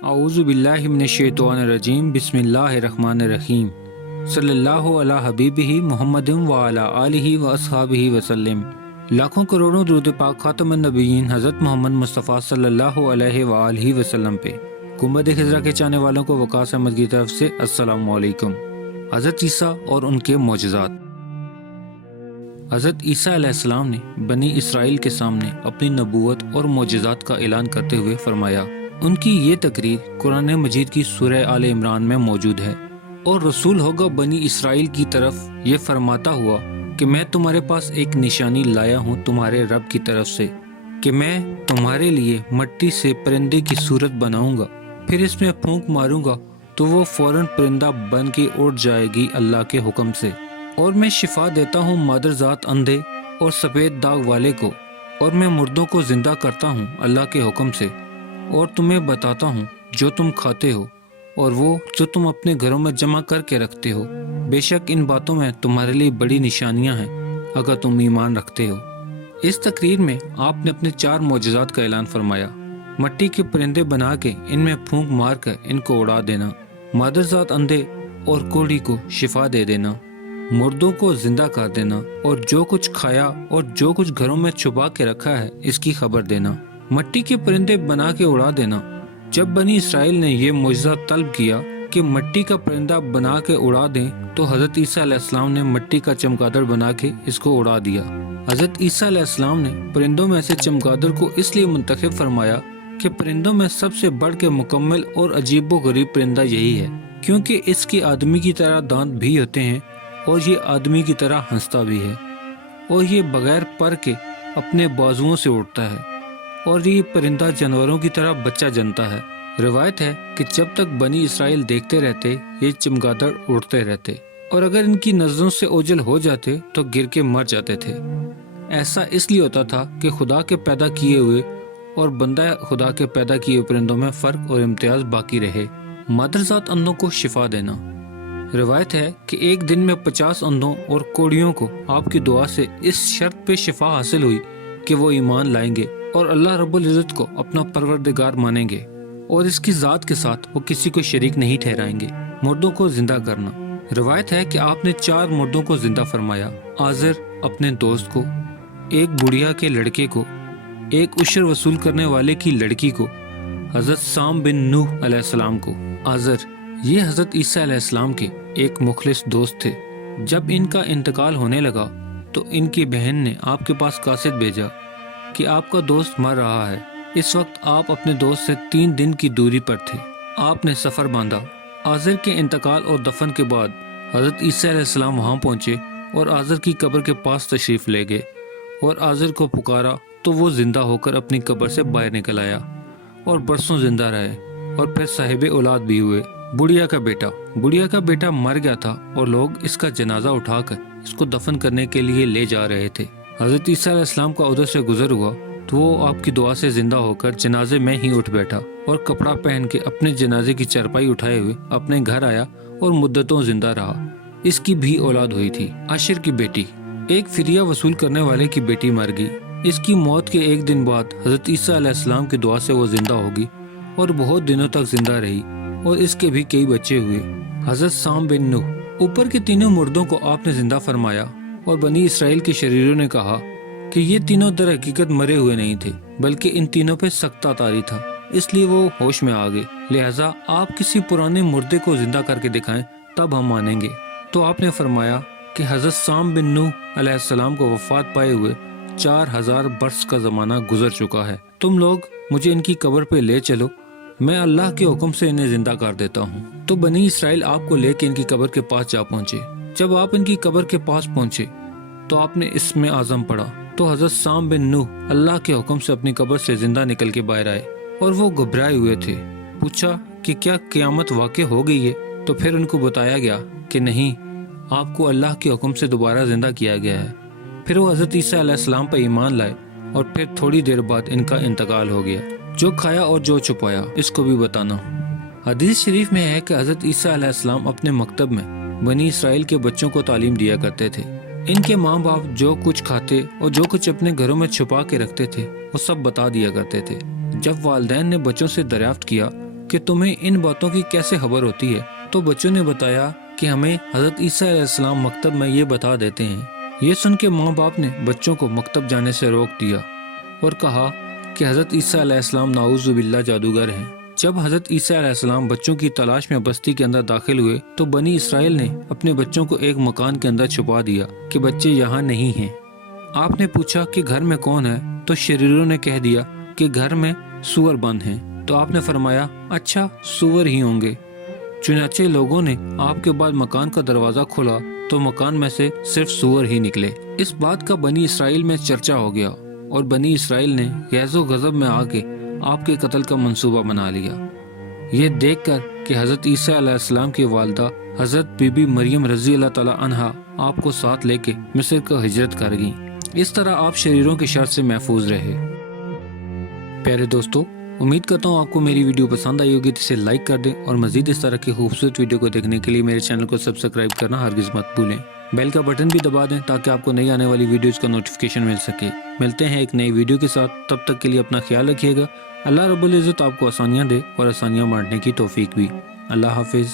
اعوذ باللہ من الشیطان الرجیم بسم اللہ الرحمن الرحیم صلی اللہ علی حبیبہ محمد وعلی آلہ واصحابہ وسلم۔ لاکھوں کروڑوں درود پاک خاتم النبیین حضرت محمد مصطفیٰ صلی اللہ علیہ وآلہ وسلم پہ۔ گنبد خضرا کے چاہنے والوں کو وقاص احمد کی طرف سے السلام علیکم۔ حضرت عیسیٰ اور ان کے معجزات۔ حضرت عیسیٰ علیہ السلام نے بنی اسرائیل کے سامنے اپنی نبوت اور معجزات کا اعلان کرتے ہوئے فرمایا۔ ان کی یہ تقریر قرآن مجید کی سورہ آل عمران میں موجود ہے، اور رسول ہوگا بنی اسرائیل کی طرف یہ فرماتا ہوا کہ میں تمہارے پاس ایک نشانی لایا ہوں تمہارے رب کی طرف سے، کہ میں تمہارے لیے مٹی سے پرندے کی صورت بناؤں گا، پھر اس میں پھونک ماروں گا تو وہ فوراً پرندہ بن کے اڑ جائے گی اللہ کے حکم سے، اور میں شفا دیتا ہوں مادرزاد اندھے اور سفید داغ والے کو، اور میں مردوں کو زندہ کرتا ہوں اللہ کے حکم سے، اور تمہیں بتاتا ہوں جو تم کھاتے ہو اور وہ جو تم اپنے گھروں میں جمع کر کے رکھتے ہو، بے شک ان باتوں میں تمہارے لیے بڑی نشانیاں ہیں اگر تم ایمان رکھتے ہو۔ اس تقریر میں آپ نے اپنے 4 معجزات کا اعلان فرمایا۔ مٹی کے پرندے بنا کے ان میں پھونک مار کر ان کو اڑا دینا، مادرزاد اندھے اور کوڑی کو شفا دے دینا، مردوں کو زندہ کر دینا، اور جو کچھ کھایا اور جو کچھ گھروں میں چھپا کے رکھا ہے اس کی خبر دینا، مٹی کے پرندے بنا کے اڑا دینا۔ جب بنی اسرائیل نے یہ معجزہ طلب کیا کہ مٹی کا پرندہ بنا کے اڑا دیں، تو حضرت عیسیٰ علیہ السلام نے مٹی کا چمگادڑ بنا کے اس کو اڑا دیا۔ حضرت عیسیٰ علیہ السلام نے پرندوں میں سے چمگادڑ کو اس لیے منتخب فرمایا کہ پرندوں میں سب سے بڑھ کے مکمل اور عجیب و غریب پرندہ یہی ہے، کیونکہ اس کے آدمی کی طرح دانت بھی ہوتے ہیں اور یہ آدمی کی طرح ہنستا بھی ہے، اور یہ بغیر پر کے اپنے بازوؤں سے اڑتا ہے، اور یہ پرندہ جانوروں کی طرح بچہ جنتا ہے۔ روایت ہے کہ جب تک بنی اسرائیل دیکھتے رہتے یہ چمگادڑ اڑتے رہتے، اور اگر ان کی نظروں سے اوجھل ہو جاتے تو گر کے مر جاتے تھے۔ ایسا اس لیے ہوتا تھا کہ خدا کے پیدا کیے ہوئے اور بندہ خدا کے پیدا کیے ہوئے پرندوں میں فرق اور امتیاز باقی رہے۔ مادرزاد اندھوں کو شفا دینا۔ روایت ہے کہ ایک دن میں 50 اندھوں اور کوڑیوں کو آپ کی دعا سے اس شرط پہ شفا حاصل ہوئی کہ وہ ایمان لائیں گے اور اللہ رب العزت کو اپنا پروردگار مانیں گے، اور اس کی ذات کے ساتھ وہ کسی کو شریک نہیں ٹھہرائیں گے۔ مردوں کو زندہ کرنا۔ روایت ہے کہ آپ نے 4 مردوں کو زندہ فرمایا، آزر اپنے دوست کو، ایک بڑھیا کے لڑکے کو، ایک عشر وصول کرنے والے کی لڑکی کو، حضرت سام بن نوح علیہ السلام کو۔ آزر یہ حضرت عیسیٰ علیہ السلام کے ایک مخلص دوست تھے۔ جب ان کا انتقال ہونے لگا تو ان کی بہن نے آپ کے پاس قاصد بھیجا کہ آپ کا دوست مر رہا ہے۔ اس وقت آپ اپنے دوست سے 3 دن کی دوری پر تھے۔ آپ نے سفر باندھا۔ آزر کے انتقال اور دفن کے بعد حضرت عیسیٰ علیہ السلام وہاں پہنچے اور آزر کی قبر کے پاس تشریف لے گئے، اور آزر کو پکارا تو وہ زندہ ہو کر اپنی قبر سے باہر نکل آیا، اور برسوں زندہ رہے، اور پھر صاحب اولاد بھی ہوئے۔ بڑھیا کا بیٹا مر گیا تھا، اور لوگ اس کا جنازہ اٹھا کر اس کو دفن کرنے کے لیے لے جا رہے تھے۔ حضرت عیسیٰ علیہ السلام کا ادھر سے گزر ہوا تو وہ آپ کی دعا سے زندہ ہو کر جنازے میں ہی اٹھ بیٹھا، اور کپڑا پہن کے اپنے جنازے کی چارپائی اٹھائے ہوئے اپنے گھر آیا اور مدتوں زندہ رہا۔ اس کی بھی اولاد ہوئی تھی۔ عاشر کی بیٹی، ایک فدیہ وصول کرنے والے کی بیٹی مر گئی۔ اس کی موت کے ایک دن بعد حضرت عیسیٰ علیہ السلام کی دعا سے وہ زندہ ہوگی اور بہت دنوں تک زندہ رہی، اور اس کے بھی کئی بچے ہوئے۔ حضرت سام بن نوح۔ اوپر کے تینوں مردوں کو آپ نے زندہ فرمایا، اور بنی اسرائیل کے شریروں نے کہا کہ یہ تینوں در حقیقت مرے ہوئے نہیں تھے، بلکہ ان تینوں پہ سکتہ طاری تھا، اس لیے وہ ہوش میں آ گئے، لہٰذا آپ کسی پرانے مردے کو زندہ کر کے دکھائیں تب ہم مانیں گے۔ تو آپ نے فرمایا کہ حضرت سام بن نوح علیہ السلام کو وفات پائے ہوئے 4000 برس کا زمانہ گزر چکا ہے۔ تم لوگ مجھے ان کی قبر پہ لے چلو، میں اللہ کے حکم سے انہیں زندہ کر دیتا ہوں۔ تو بنی اسرائیل آپ کو لے کے ان کی قبر کے پاس جا پہنچے۔ جب آپ ان کی قبر کے پاس پہنچے تو آپ نے اس میں اعظم پڑھا، تو حضرت سام بن نوح اللہ کے حکم سے اپنی قبر سے زندہ نکل کے باہر آئے، اور وہ گھبرائے ہوئے تھے۔ پوچھا کہ کیا قیامت واقع ہو گئی ہے؟ تو پھر ان کو بتایا گیا کہ نہیں، آپ کو اللہ کے حکم سے دوبارہ زندہ کیا گیا ہے۔ پھر وہ حضرت عیسیٰ علیہ السلام پر ایمان لائے، اور پھر تھوڑی دیر بعد ان کا انتقال ہو گیا۔ جو کھایا اور جو چھپایا اس کو بھی بتانا۔ حدیث شریف میں ہے کہ حضرت عیسیٰ علیہ السلام اپنے مکتب میں بنی اسرائیل کے بچوں کو تعلیم دیا کرتے تھے۔ ان کے ماں باپ جو کچھ کھاتے اور جو کچھ اپنے گھروں میں چھپا کے رکھتے تھے وہ سب بتا دیا کرتے تھے۔ جب والدین نے بچوں سے دریافت کیا کہ تمہیں ان باتوں کی کیسے خبر ہوتی ہے؟ تو بچوں نے بتایا کہ ہمیں حضرت عیسیٰ علیہ السلام مکتب میں یہ بتا دیتے ہیں۔ یہ سن کے ماں باپ نے بچوں کو مکتب جانے سے روک دیا اور کہا کہ حضرت عیسیٰ علیہ السلام نعوذ باللہ جادوگر ہیں۔ جب حضرت عیسیٰ علیہ السلام بچوں کی تلاش میں بستی کے اندر داخل ہوئے تو بنی اسرائیل نے اپنے بچوں کو ایک مکان کے اندر چھپا دیا کہ بچے یہاں نہیں ہیں۔ آپ نے پوچھا کہ گھر میں کون ہے؟ تو شریروں نے کہہ دیا کہ گھر میں سور بند ہیں۔ تو آپ نے فرمایا اچھا سور ہی ہوں گے۔ چنانچہ لوگوں نے آپ کے بعد مکان کا دروازہ کھولا تو مکان میں سے صرف سور ہی نکلے۔ اس بات کا بنی اسرائیل میں چرچا ہو گیا اور بنی اسرائیل نے غیظ و غضب میں آ کے آپ کے قتل کا منصوبہ بنا لیا، یہ دیکھ کر کہ حضرت عیسیٰ علیہ السلام کی والدہ حضرت بی بی مریم رضی اللہ تعالی عنہا آپ کو ساتھ لے کے مصر کا ہجرت کر گئیں۔ اس طرح آپ شریروں کے شر سے محفوظ رہے۔ پیارے دوستو، امید کرتا ہوں آپ کو میری ویڈیو پسند آئی ہوگی، تو اسے لائک کر دیں اور مزید اس طرح کی خوبصورت ویڈیو کو دیکھنے کے لیے میرے چینل کو سبسکرائب کرنا ہرگز مت بھولیں۔ بیل کا بٹن بھی دبا دیں تاکہ آپ کو نئی آنے والی ویڈیوز کا نوٹیفیکیشن مل سکے۔ ملتے ہیں ایک نئی ویڈیو کے ساتھ، تب تک کے لیے اپنا خیال رکھیے گا۔ اللہ رب العزت آپ کو آسانیاں دے اور آسانیاں بانٹنے کی توفیق بھی۔ اللہ حافظ۔